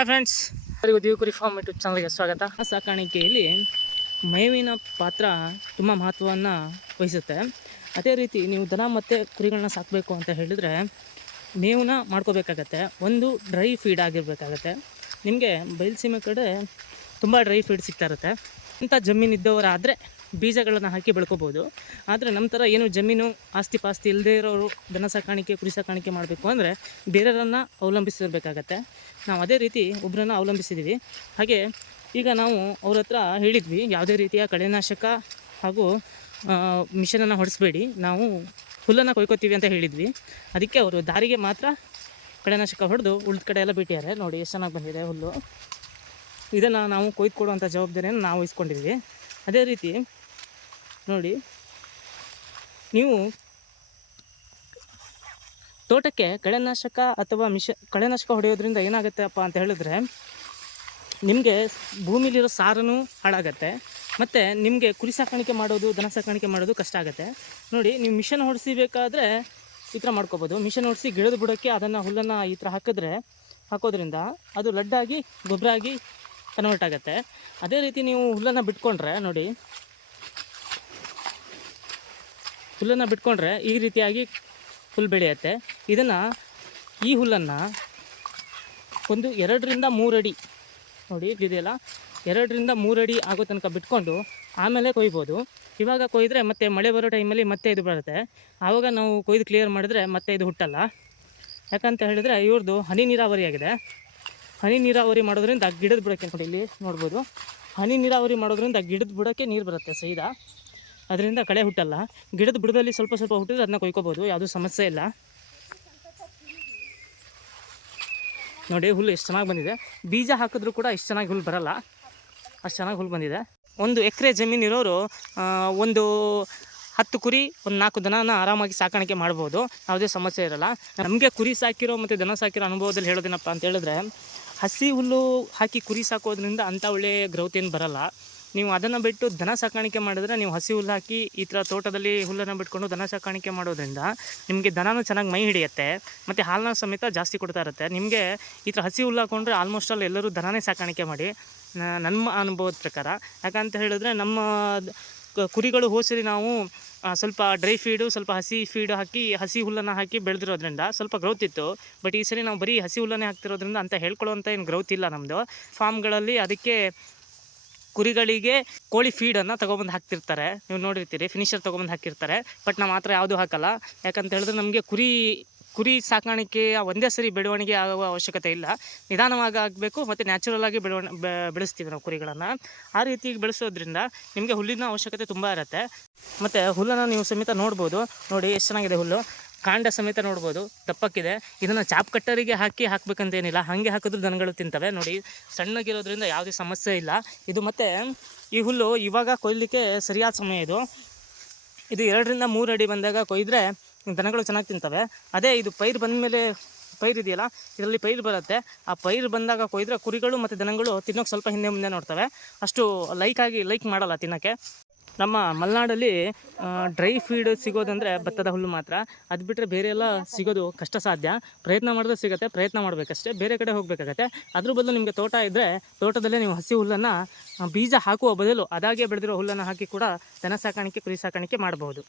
Hi friends ಎಲ್ಲರಿಗೂ ದೇವಕುರಿ form YouTube ಚಾನಲ್ಗೆ ಸ್ವಾಗತ. ಸಾಕಾಣಿಕೆಯಲ್ಲಿ ಮೇವಿನ ಪಾತ್ರ ತುಂಬ ಮಹತ್ವವನ್ನು ವಹಿಸುತ್ತೆ. ಅದೇ ರೀತಿ ನೀವು ದನ ಮತ್ತು ಕುರಿಗಳನ್ನ ಸಾಕಬೇಕು ಅಂತ ಹೇಳಿದರೆ ಮೇವನ್ನ ಮಾಡ್ಕೋಬೇಕಾಗತ್ತೆ. ಒಂದು ಡ್ರೈ ಫೀಡ್ ಆಗಿರಬೇಕಾಗತ್ತೆ. ನಿಮಗೆ ಬಯಲುಸೀಮೆ ಕಡೆ ತುಂಬ ಡ್ರೈ ಫೀಡ್ ಸಿಗ್ತಾ ಇರುತ್ತೆ. ಇಂಥ ಜಮೀನು ಇದ್ದವರಾದರೆ ಬೀಜಗಳನ್ನು ಹಾಕಿ ಬೆಳ್ಕೋಬೋದು. ಆದರೆ ನಮ್ಮ ಥರ ಏನು ಜಮೀನು ಆಸ್ತಿ ಪಾಸ್ತಿ ಇಲ್ಲದೇ ಇರೋರು ದನ ಸಾಕಾಣಿಕೆ, ಕುರಿ ಸಾಕಾಣಿಕೆ ಮಾಡಬೇಕು ಅಂದರೆ ಬೇರೆಯವರನ್ನು ಅವಲಂಬಿಸಿರ್ಬೇಕಾಗತ್ತೆ. ನಾವು ಅದೇ ರೀತಿ ಒಬ್ಬರನ್ನು ಅವಲಂಬಿಸಿದ್ದೀವಿ ಹಾಗೆ ಈಗ ನಾವು ಅವ್ರ ಹತ್ರ ಹೇಳಿದ್ವಿ, ಯಾವುದೇ ರೀತಿಯ ಕಳೆನಾಶಕ ಹಾಗೂ ಮಿಷನನ್ನು ಹೊಡಿಸ್ಬೇಡಿ, ನಾವು ಹುಲ್ಲನ್ನು ಕೊಯ್ಕೋತೀವಿ ಅಂತ ಹೇಳಿದ್ವಿ. ಅದಕ್ಕೆ ಅವರು ದಾರಿಗೆ ಮಾತ್ರ ಕಳೆನಾಶಕ ಹೊಡೆದು ಉಳಿದ ಕಡೆ ಎಲ್ಲ ಬಿಟ್ಟಿದ್ದಾರೆ. ನೋಡಿ ಎಷ್ಟು ಚೆನ್ನಾಗಿ ಬಂದಿದೆ ಹುಲ್ಲು. ಇದನ್ನು ನಾವು ಕೊಯ್ದು ಕೊಡುವಂಥ ಜವಾಬ್ದಾರಿಯನ್ನು ನಾವು ಇಸ್ಕೊಂಡಿದ್ವಿ. ಅದೇ ರೀತಿ ನೋಡಿ. ನೀವು ತೋಟಕ್ಕೆ ಕಳೆನಾಶಕ ಅಥವಾ ಮಿಶ, ಕಳೆನಾಶಕ ಹೊಡೆಯೋದ್ರಿಂದ ಏನಾಗುತ್ತಪ್ಪ ಅಂತ ಹೇಳಿದ್ರೆ, ನಿಮಗೆ ಭೂಮಿಲಿರೋ ಸಾರನೂ ಹಾಳಾಗತ್ತೆ, ಮತ್ತು ನಿಮಗೆ ಕುರಿ ಸಾಕಾಣಿಕೆ ಮಾಡೋದು, ದನ ಸಾಕಾಣಿಕೆ ಮಾಡೋದು ಕಷ್ಟ ಆಗುತ್ತೆ. ನೋಡಿ, ನೀವು ಮಿಷನ್ ಹೊಡಿಸಬೇಕಾದ್ರೆ ಈ ಥರ ಮಾಡ್ಕೋಬೋದು. ಮಿಷನ್ ಹೊಡಿಸಿ ಗಿಡದ ಬುಡಕ್ಕೆ ಅದನ್ನು, ಹುಲ್ಲನ್ನು ಈ ಥರ ಹಾಕಿದ್ರೆ, ಹಾಕೋದ್ರಿಂದ ಅದು ಲಡ್ಡಾಗಿ ಗೊಬ್ಬರ ಆಗಿ ಕನ್ವರ್ಟ್ ಆಗುತ್ತೆ. ಅದೇ ರೀತಿ ನೀವು ಹುಲ್ಲನ್ನು ಬಿಟ್ಕೊಂಡ್ರೆ, ನೋಡಿ ಹುಲ್ಲನ್ನು ಬಿಟ್ಕೊಂಡ್ರೆ ಈ ರೀತಿಯಾಗಿ ಹುಲ್ಲು ಬೆಳೆಯುತ್ತೆ. ಇದನ್ನು ಈ ಹುಲ್ಲನ್ನು ಒಂದು ಎರಡರಿಂದ ಮೂರು ಅಡಿ, ನೋಡಿ ಇದೆಯಲ್ಲ ಎರಡರಿಂದ ಮೂರಡಿ ಆಗೋ ತನಕ ಬಿಟ್ಕೊಂಡು ಆಮೇಲೆ ಕೊಯ್ಬೋದು. ಇವಾಗ ಕೊಯ್ದರೆ ಮತ್ತೆ ಮಳೆ ಬರೋ ಟೈಮಲ್ಲಿ ಮತ್ತೆ ಇದು ಬರುತ್ತೆ. ಆವಾಗ ನಾವು ಕೊಯ್ದು ಕ್ಲಿಯರ್ ಮಾಡಿದ್ರೆ ಮತ್ತೆ ಇದು ಹುಟ್ಟಲ್ಲ. ಯಾಕಂತ ಹೇಳಿದ್ರೆ ಇವ್ರದ್ದು ಹನಿ ನೀರಾವರಿ ಆಗಿದೆ. ಹನಿ ನೀರಾವರಿ ಮಾಡೋದ್ರಿಂದ ಗಿಡದ ಬುಡಕ್ಕೆ, ನೋಡಿ ಇಲ್ಲಿ ನೋಡ್ಬೋದು. ಹನಿ ನೀರಾವರಿ ಮಾಡೋದ್ರಿಂದ ಗಿಡದ ಬುಡಕ್ಕೆ ನೀರು ಬರುತ್ತೆ ಸೀದಾ. ಅದರಿಂದ ಕಳೆ ಹುಟ್ಟಲ್ಲ. ಗಿಡದ ಬುಡದಲ್ಲಿ ಸ್ವಲ್ಪ ಸ್ವಲ್ಪ ಹುಟ್ಟಿದ್ರೆ ಅದನ್ನ ಕೊಯ್ಕೋಬೋದು, ಯಾವುದೂ ಸಮಸ್ಯೆ ಇಲ್ಲ. ನೋಡಿ, ಹುಲ್ಲು ಎಷ್ಟು ಚೆನ್ನಾಗಿ ಬಂದಿದೆ. ಬೀಜ ಹಾಕಿದ್ರೂ ಕೂಡ ಇಷ್ಟು ಚೆನ್ನಾಗಿ ಹುಲ್ಲು ಬರಲ್ಲ. ಅಷ್ಟು ಚೆನ್ನಾಗಿ ಹುಲ್ಲು ಬಂದಿದೆ. ಒಂದು ಎಕರೆ ಜಮೀನು ಇರೋರು ಒಂದು ಹತ್ತು ಕುರಿ, ಒಂದು ನಾಲ್ಕು ದನನ ಆರಾಮಾಗಿ ಸಾಕಾಣಿಕೆ ಮಾಡ್ಬೋದು. ಯಾವುದೇ ಸಮಸ್ಯೆ ಇರಲ್ಲ. ನಮಗೆ ಕುರಿ ಸಾಕಿರೋ ಮತ್ತು ದನ ಸಾಕಿರೋ ಅನುಭವದಲ್ಲಿ ಹೇಳೋದೇನಪ್ಪ ಅಂತ ಹೇಳಿದ್ರೆ, ಹಸಿ ಹುಲ್ಲು ಹಾಕಿ ಕುರಿ ಸಾಕೋದ್ರಿಂದ ಅಂಥ ಒಳ್ಳೆಯ ಗ್ರೌತ್ ಏನು ಬರಲ್ಲ. ನೀವು ಅದನ್ನು ಬಿಟ್ಟು ದನ ಸಾಕಾಣಿಕೆ ಮಾಡಿದ್ರೆ ನೀವು ಹಸಿ ಹುಲ್ಲು ಹಾಕಿ ಈ ಥರ ತೋಟದಲ್ಲಿ ಹುಲ್ಲನ್ನು ಬಿಟ್ಕೊಂಡು ದನ ಸಾಕಾಣಿಕೆ ಮಾಡೋದ್ರಿಂದ ನಿಮಗೆ ದನನೂ ಚೆನ್ನಾಗಿ ಮೈ ಹಿಡಿಯುತ್ತೆ, ಮತ್ತು ಹಾಲನ್ನ ಸಮೇತ ಜಾಸ್ತಿ ಕೊಡ್ತಾ ಇರುತ್ತೆ. ನಿಮಗೆ ಈ ಥರ ಹಸಿ ಹುಲ್ಲು ಹಾಕೊಂಡ್ರೆ ಆಲ್ಮೋಸ್ಟ್ ಆಲ್ ಎಲ್ಲರೂ ದನನೇ ಸಾಕಾಣಿಕೆ ಮಾಡಿ ನಮ್ಮ ಅನುಭವದ ಪ್ರಕಾರ. ಯಾಕಂತ ಹೇಳಿದ್ರೆ ನಮ್ಮ ಕುರಿಗಳು ಹೋಸರಿ ನಾವು ಸ್ವಲ್ಪ ಡ್ರೈ ಫೀಡು ಸ್ವಲ್ಪ ಹಸಿ ಫೀಡ್ ಹಾಕಿ, ಹಸಿ ಹುಲ್ಲನ್ನು ಹಾಕಿ ಬೆಳೆದಿರೋದ್ರಿಂದ ಸ್ವಲ್ಪ ಗ್ರೌತ್ ಇತ್ತು. ಬಟ್ ಈ ಸರಿ ನಾವು ಬರೀ ಹಸಿ ಹುಲ್ಲನ್ನೇ ಹಾಕ್ತಿರೋದ್ರಿಂದ ಅಂತ ಹೇಳ್ಕೊಳ್ಳೋಂಥ ಏನು ಗ್ರೌತ್ ಇಲ್ಲ ನಮ್ಮದು ಫಾರ್ಮ್ಗಳಲ್ಲಿ ಅದಕ್ಕೆ ಕುರಿಗಳಿಗೆ ಕೋಳಿ ಫೀಡನ್ನು ತೊಗೊಬಂದು ಹಾಕ್ತಿರ್ತಾರೆ. ನೀವು ನೋಡಿರ್ತೀರಿ ಫಿನಿಷರ್ ತೊಗೊಬಂದು ಹಾಕಿರ್ತಾರೆ ಬಟ್ ನಾವು ಮಾತ್ರ ಯಾವುದೂ ಹಾಕಲ್ಲ. ಯಾಕಂತ ಹೇಳಿದ್ರೆ ನಮಗೆ ಕುರಿ ಕುರಿ ಸಾಕಾಣಿಕೆಯ ಒಂದೇ ಸರಿ ಬೆಳವಣಿಗೆ ಆಗುವ ಅವಶ್ಯಕತೆ ಇಲ್ಲ. ನಿಧಾನವಾಗಿ ಆಗಬೇಕು ಮತ್ತು ನ್ಯಾಚುರಲ್ ಆಗಿ ಬೆಳವಣ ಬೆಳೆಸ್ತೀವಿ ನಾವು ಕುರಿಗಳನ್ನು. ಆ ರೀತಿ ಬೆಳೆಸೋದ್ರಿಂದ ನಿಮಗೆ ಹುಲ್ಲಿನ ಅವಶ್ಯಕತೆ ತುಂಬ ಇರುತ್ತೆ. ಮತ್ತು ಹುಲ್ಲನ್ನು ನೀವು ಸಮೇತ ನೋಡ್ಬೋದು. ನೋಡಿ, ಎಷ್ಟು ಚೆನ್ನಾಗಿದೆ ಹುಲ್ಲು. ಕಾಂಡ ಸಮೇತ ನೋಡ್ಬೋದು, ದಪ್ಪಕ್ಕಿದೆ. ಇದನ್ನು ಚಾಪ್ ಕಟ್ಟರಿಗೆ ಹಾಕಿ ಹಾಕ್ಬೇಕಂತೇನಿಲ್ಲ. ಹಾಗೆ ಹಾಕಿದ್ರು ದನಗಳು ತಿಂತವೆ. ನೋಡಿ, ಸಣ್ಣಗಿರೋದ್ರಿಂದ ಯಾವುದೇ ಸಮಸ್ಯೆ ಇಲ್ಲ. ಇದು ಮತ್ತು ಈ ಹುಲ್ಲು ಇವಾಗ ಕೊಯ್ಲಿಕ್ಕೆ ಸರಿಯಾದ ಸಮಯ ಇದು. ಇದು ಎರಡರಿಂದ ಮೂರು ಅಡಿ ಬಂದಾಗ ಕೊಯ್ದರೆ ದನಗಳು ಚೆನ್ನಾಗಿ ತಿಂತವೆ. ಅದೇ ಇದು ಪೈರು ಬಂದಮೇಲೆ ಪೈರು ಇದೆಯಲ್ಲ, ಇದರಲ್ಲಿ ಪೈರು ಬರುತ್ತೆ. ಆ ಪೈರು ಬಂದಾಗ ಕೊಯ್ದರೆ ಕುರಿಗಳು ಮತ್ತು ದನಗಳು ತಿನ್ನೋಕೆ ಸ್ವಲ್ಪ ಹಿಂದೆ ಮುಂದೆ ನೋಡ್ತವೆ. ಅಷ್ಟು ಲೈಕ್ ಆಗಿ, ಲೈಕ್ ಮಾಡಲ್ಲ ತಿನ್ನೋಕ್ಕೆ. ನಮ್ಮ ಮಲೆನಾಡಲ್ಲಿ ಡ್ರೈ ಫೀಡ್ ಸಿಗೋದಂದರೆ ಭತ್ತದ ಹುಲ್ಲು ಮಾತ್ರ. ಅದು ಬಿಟ್ಟರೆ ಬೇರೆ ಎಲ್ಲ ಸಿಗೋದು ಕಷ್ಟ ಸಾಧ್ಯ. ಪ್ರಯತ್ನ ಮಾಡಿದ್ರೆ ಸಿಗುತ್ತೆ, ಪ್ರಯತ್ನ ಮಾಡಬೇಕಷ್ಟೇ. ಬೇರೆ ಕಡೆ ಹೋಗಬೇಕಾಗತ್ತೆ. ಅದ್ರ ಬದಲು ನಿಮಗೆ ತೋಟ ಇದ್ದರೆ ತೋಟದಲ್ಲೇ ನೀವು ಹಸಿ ಹುಲ್ಲನ್ನು ಬೀಜ ಹಾಕುವ ಬದಲು ಅದಾಗೆ ಬೆಳೆದಿರೋ ಹುಲ್ಲನ್ನು ಹಾಕಿ ಕೂಡ, ದನ ಸಾಕಾಣಿಕೆ, ಕುರಿ ಸಾಕಾಣಿಕೆ ಮಾಡಬಹುದು.